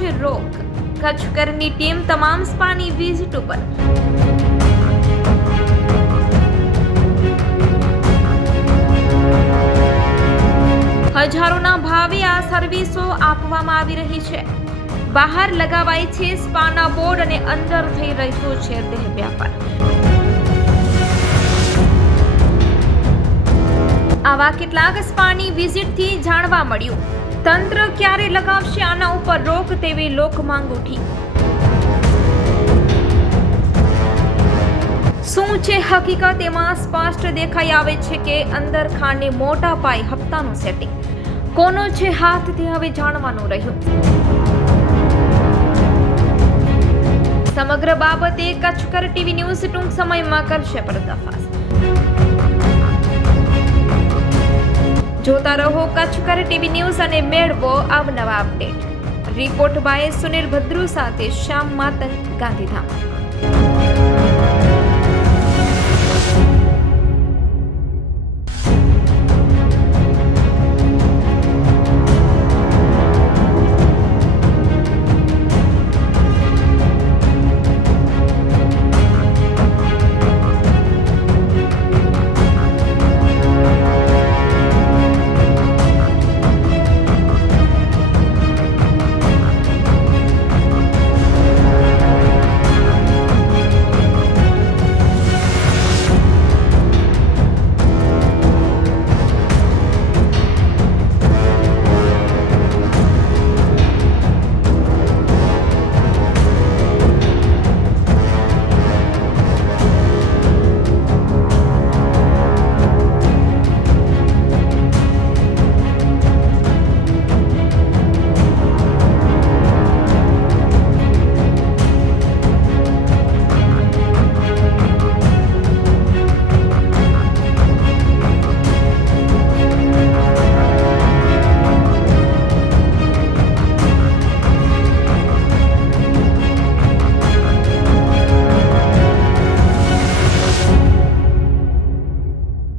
છે રોક. કચ્છકરની ટીમ તમામ સ્પાની વિઝિટ ઉપર. હજારોના ભાવે આ સર્વિસો આપવામાં આવી રહી છે. બહાર લગાવાય છે સ્પાના બોર્ડ અને અંદર થઈ રહ્યો છે દેહ વ્યાપાર. આવા કેટલાક સ્પાની વિઝિટથી જાણવા મળ્યું, તંત્ર ક્યારે લગાવશે આના ઉપર રોક તેવી લોકમાંગ ઉઠી. શું છે હકીકત? એમાં સ્પષ્ટ દેખાઈ આવે છે કે અંદર ખાને મોટા પાયે હપ્તાનું સેટિંગ. કોનો છે હાથ તે હવે જાણવાનું રહ્યું. સમગ્ર બાબતે કચ્છકર ટીવી ન્યૂઝ ટૂંક સમયમાં કરશે પર્દાફાશ. જોતા રહો કચ્છકર ટીવી ન્યૂઝ અને મેળવો અવનવા update. Report by Sunil Bhadru સાથે શ્યામ માતંગ, ગાંધીધામ.